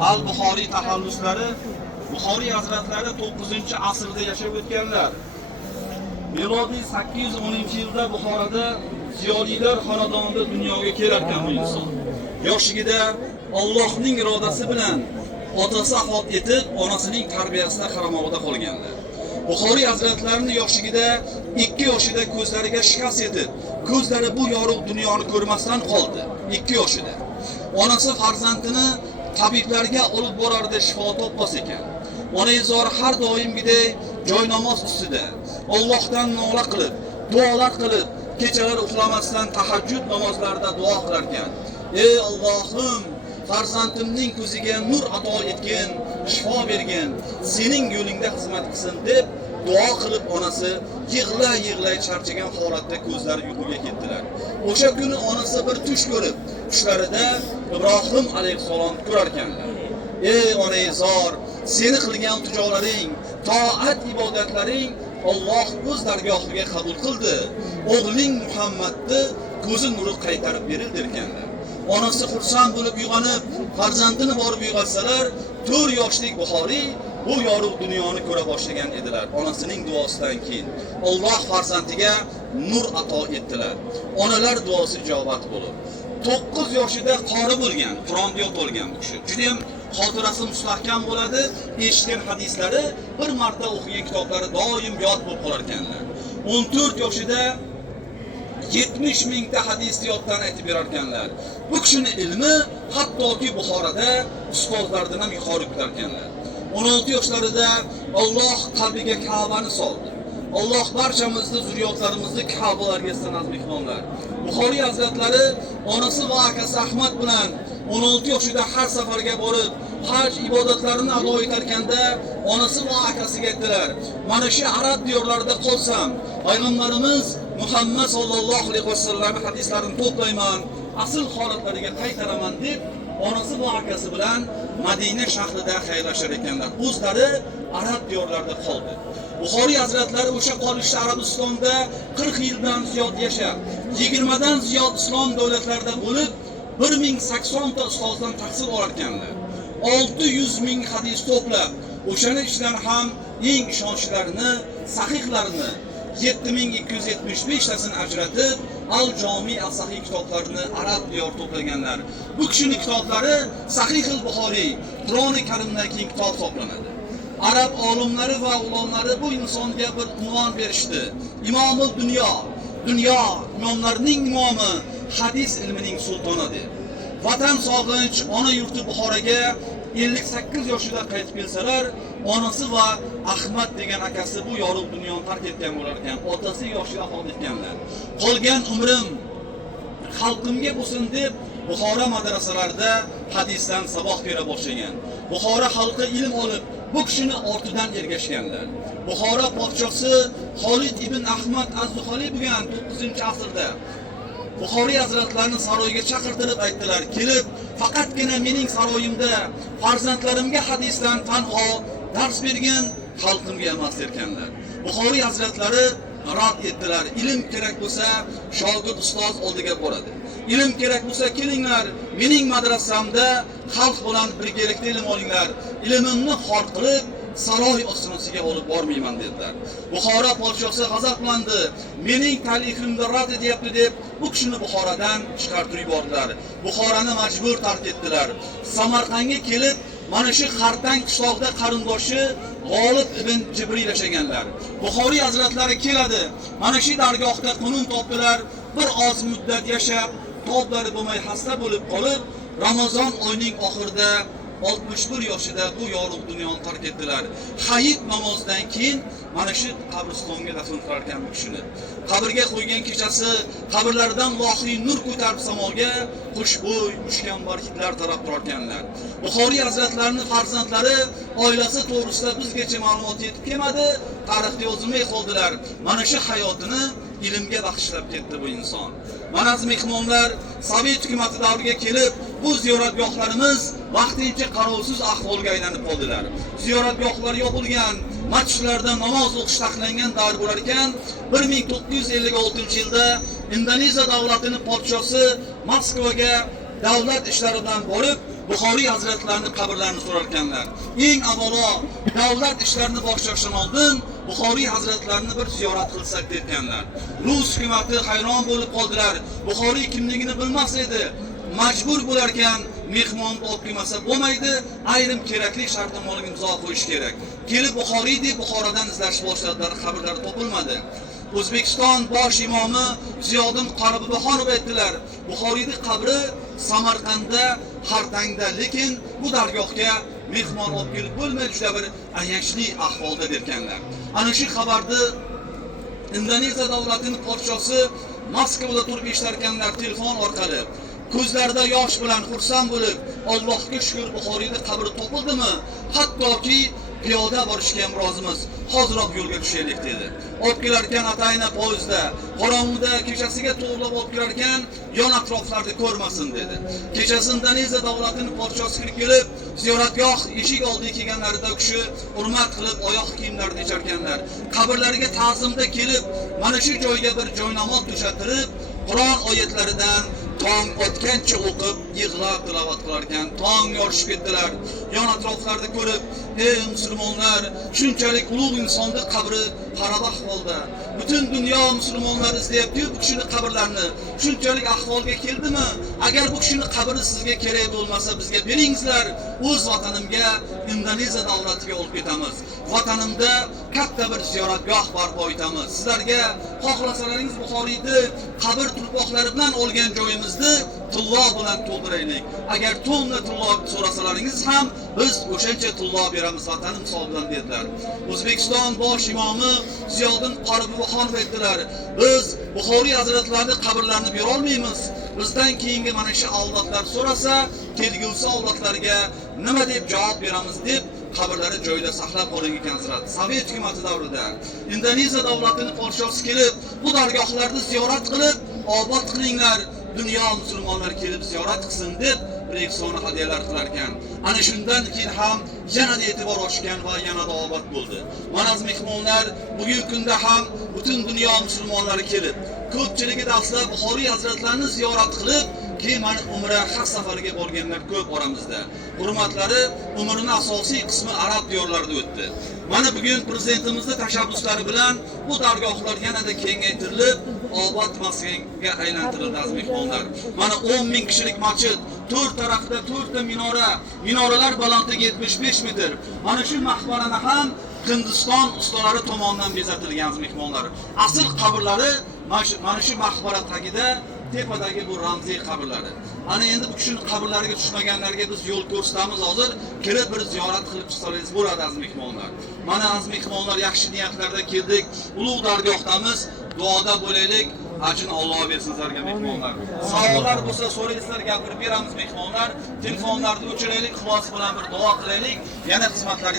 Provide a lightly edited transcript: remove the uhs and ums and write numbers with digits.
Al-Buxoriy taxalluslari, Buxoriy hazratlari 9-asrda yashab o'tganlar. Milodiy 810-yilda Buxoroda ziyolilar xonadonida dunyoga kelarkan bu inson. Yoshligida Allohning irodasi bilan otasi vafot etib, onasining tarbiyasida qaramog'ida qolganlar. Buxoriy hazratlarining yoshligida 2 yoshida ko'zlariga shikast yetib, ko'zlari bu yorug' dunyoni ko'rmasdan qoldi. 2 yoshida. Onasi farzandini tabiblarga olib borardi, shifo topmas ekan. Onazor har doimgidek joynamoz ustida Allohdan nola qilib, duolar qilib, kechalar uxlamasdan tahajjud namozlarida duo qilar ekan. Ey Allohim, farzandimning ko'ziga nur ato etgin, shifo bergin, sening yo'lingda xizmat qilsin deb duo qilib onasi yig'lay charchagan holatda ko'zlari uyquga ketdilar. O'sha kuni onasi bir tush ko'rib, tushlarida Ibrohim alayhisalom ko'rar ekanlar. Ey onazor, seni qilgan tujolaring, toat ibodatlaring Alloh o'z dargohiga qabul qildi. O'g'ling Muhammadni ko'zi nuri qaytarib berildi ekanlar. Onasi xursand bo'lib uyg'onib, farzandini borib uyg'otsalar, 4 yoshlik Buxoriy bu yorug' dunyoni ko'ra boshlagan edilar. Onasining duosidan keyin Alloh farzandiga nur ato etdilar. Onalar duosi ijobat bo'lib, 9 yoshida qori bo'lgan, Qur'onda yod bo'lgan bu kishi. Juda ham xotirasi mustahkam bo'ladi, eshitgan hadislari, bir marta o'qigan kitoblari doim yod bo'lib qolar ekanlar. 14 yoshida 70 mingta hadisni yoddan aytib berar ekanlar. Bu kishining ilmi hattoki Buxoroda ustozlardan ham yuqori ko'tar ekanlar. 16 yoshlarida Alloh qalbiga Ka'bani soldi. Alloh barchamizni, zurriyotlarimizni Ka'balarga sanat mehmonlar. Buxoriy hazratlari onasi va akasi Ahmad bilan 16 yoshida har safarga borib, haj ibodatlarini ado etarkanda onasi va akasiga aytdilar: "Mana shu arab diyorlarida qolsam, payg'ambarimiz Muhammad sallallohu alayhi vasallam hadislarini to'playman, asl holatlariga qaytaraman" deb onasi va akasi bilan Madina shahrida xayrlashar ekanlar. O'zlari arab diyorlarida qoldi. Buxoriy hazratlari o'sha qolishda Arabistonda 40 yildan ziyod yashab, 20 dan ziyod islom davlatlarida bo'lib, 1080 ta ustozdan tahsil olar ekanlar. 600 ming hadis to'plab, o'shaning ichidan ham eng ishonchlarini, sahihlarini 7275 tasini ajratib, Al-Jomi as-Sahih kitoblarini arab diyor to'plaganlar. Bu kishining kitoblari Sahih al-Buxoriy, Qur'oni Karimdan keyin kitob hisoblanadi. Arab olimlari va ulamlari bu insonga bir unvon berishdi. Imomul dunyo, dunyo imomlarning imomi, hadis ilmining sultoni deb. Vatan sog'inch ona yurti Buxoroga 58 yoshida qaytib kelsalar, onasi va Ahmad degan akasi bu yorug' dunyoni tark etgan bo'lar ekan. Otasi yoshida vafot etganlar. Qolgan umrim xalqimga bo'lsin deb Buxoro madrasalarida hadisdan saboq bera boshlagan. Buxoro xalqi ilm olib, bu kishini ortidan ergashganlar. Buxoro podshosi Xolid ibn Ahmad az-Zuhali bo'lgan 9-asrda Buxoriy hazratlarini saroyga chaqirtirib aytdilar: "Kelib, faqatgina mening saroyimda farzandlarimga hadisdan tanho dars bergin, xalqimga emas" derkanlar. Buxoriy hazratlari rad etdilar. Ilm kerak bo'lsa, shogird ustoz oldiga boradi. Ilm kerak bo'lsa, kelinglar, mening madrasamda xalq bilan birgalikda ilm olinglar. Ilmimni xor qilib, saroy ostonasiga olib bormayman dedilar. Buxoro podshosi g'azablandi. Mening ta'lifimni rad etyapti deb bu kishini Buxorodan chiqartirib yubordilar. Buxoroni majbur tark etdilar. Samarqandga kelib, mana shu Xartang qishloqda qarindoshi G'olib ibn Jibril yashaganlar. Buxoriy hazratlari keladi. Mana shu dargohda qonun topdilar. Bir oz muddat yashab, toblari bo'lmay xasta bo'lib qolib, Ramazon oyining oxirida 61 yoshida bu yorug' dunyoni tark etdilar. Hayit namozidan keyin mana shu qabristonga dafn qilarkan bu kishini. Qabrga qo'ygan kechasi qabrlardan ilohiy nur ko'tarib samoga xushbo'y, mushkambar hidlar tarab turarkanlar. Buxoriy hazratlarining farzandlari oilasi to'g'risida bizgacha ma'lumot yetib kelmadi, tarixda yozilmay qoldilar. Mana shu hayotini ilmga bag'ishlab ketdi bu inson. Mana aziz mehmonlar, Sovet hukumati davriga kelib, bu ziyoratgohlarimiz vaqtincha qarovsiz ahvolga aylanib qoldilar. Ziyoratgohlar yopilgan, masjidlarda namoz o'qish taqiqlangan davr bo'lar ekan, 1956-yilda Indoneziya davlatining podshosi Moskvaga davlat ishlari bilan borib, Buxoriy hazratlarini qabrlarini so'rar ekanlar. Eng avvalo davlat ishlarini boshlashdan oldin Buxoriy hazratlarini bir ziyorat qilsak deganlar. Rus hukumatı hayron bo'lib qoldilar. Buxoriy kimligini bilmas edi. Majbur bo'lar ekan mehmon olib kelmasa bo'lmaydi, ayrim kerakli shartnomalarga imzo qo'yish kerak. Kelib Buxoriy deb Buxorodan izlash boshladilar, qabrlari topilmadi. O'zbekiston bosh imomi Ziyoddin Qorabobxonov aytdilar, Buxoriyning qabri Samarqandda, Xartangda, lekin bu dargohga mehmon olib kelib bo'lmaydi, juda bir ayanchli ahvolda derkanlar. Ana shu xabarni Indoneziya davlatining podshosi Moskvada turib eshitlarkanlar telefon orqali. Ko'zlarida yosh bilan xursand bo'lib, Allohga shukr, Buxoriyda qabri topildimi? Hattoki piyoda borishga ham rozimiz. Hoziroq yo'lga tushaylik dedi. Olib kelarkan atayna poyezdda, qorong'uda kechasiga to'g'rilab olib kelarkan, yon atroflarni ko'rmasin dedi. Kechasi Indoneziya davlatining podshosi kirib kelib, ziyoratgoh eshik oldiga kelganlarida u kishi hurmat qilib oyoq kiyimlarini yecharkanlar. Qabrlariga ta'zimda kelib, mana shu joyga bir joynamoz to'shatirib, Qur'on oyatlaridan tong otgancha o'qib, yig'lab tilovat qilar ekan. Tong yorishib ketdilar. Yon atroflarda ko'rib, ey musulmonlar, shunchalik ulug' insonning qabri xarob ahvolda. Butun dunyo musulmonlar izlayapti bu kishining qabrlarini. Shunchalik ahvolga keldimi? Agar bu kishining qabri sizga kerak bo'lmasa, bizga beringizlar. O'z vatanimga, Indoneziya davlatiga olib ketamiz. Vatanimda katta bir ziyoratgoh barpo etamiz. Sizlarga xohlasalaringiz Buxoriyni qabr turpoqlari bilan olgan joyimizni tillo bilan to'ldiraylik. Agar to'mni tillo so'rasalaringiz ham biz o'shancha tillo beramiz vatanim misol bilan dedilar. O'zbekiston bosh imomi Ziyoddin Qorabobxonov aytdilar, biz Buxoriy hazratlarining qabrlarini bera olmaymiz. Bizdan keyingi mana shu avlodlar so'rasa, kelgusi avlodlarga nima deb javob beramiz deb qabrlari joyida saqlab qo'ygan ekan hazrat. Sovet hukumati davrida Indoneziya davlatining podshosi kelib, bu dargohlarni ziyorat qilib, obod qilinglar, dunyo musulmonlari kelib ziyorat qilsin deb elektron hadiyalar qilar ekan. Ana shundan keyin ham yanada e'tibor ochgan va yanada obod bo'ldi. Mana aziz mehmonlar, bugungi kunda ham butun dunyo musulmonlari kelib, ko'pchiligi dastlab Buxoriy hazratlarini ziyorat qilib, keyin mana umra haj safariga borganlar ko'p oramizda. Hurmatlari umrining asosiy qismi arab diyorlarida o'tdi. Mana bugun prezidentimizning tashabbuslari bilan bu dargohlar yanada kengaytirilib, obod maskanga aylantirildi aziz mehmonlar. Mana 10 ming kishilik masjid, 4 tarafda 4 ta minora, minoralar balandligi 75 metr. Mana shu maqbarani ham Hindiston ustalari tomonidan bezatilgan aziz mehmonlar. Asl qabrlari mana shu maqbara tagida tepadagi bu ramziy qabrlari. Ana endi bu kishining qabrlariga tushmaganlarga biz yo'l ko'rsatamiz hozir. Kelib bir ziyorat qilib chiqsangiz bo'ladi aziz mehmonlar. Mana aziz mehmonlar, yaxshi niyatlarda keldik. Ulug' dargohdamiz. Duoda bo'laylik. Ajin Alloh bersin sizlarga mehmonlar. Savollar bo'lsa so'raysizlar, gapirib beramiz mehmonlar. Telefonlarni o'chiraylik, ixlos bilan bir duo qilaylik. Yana xizmatlar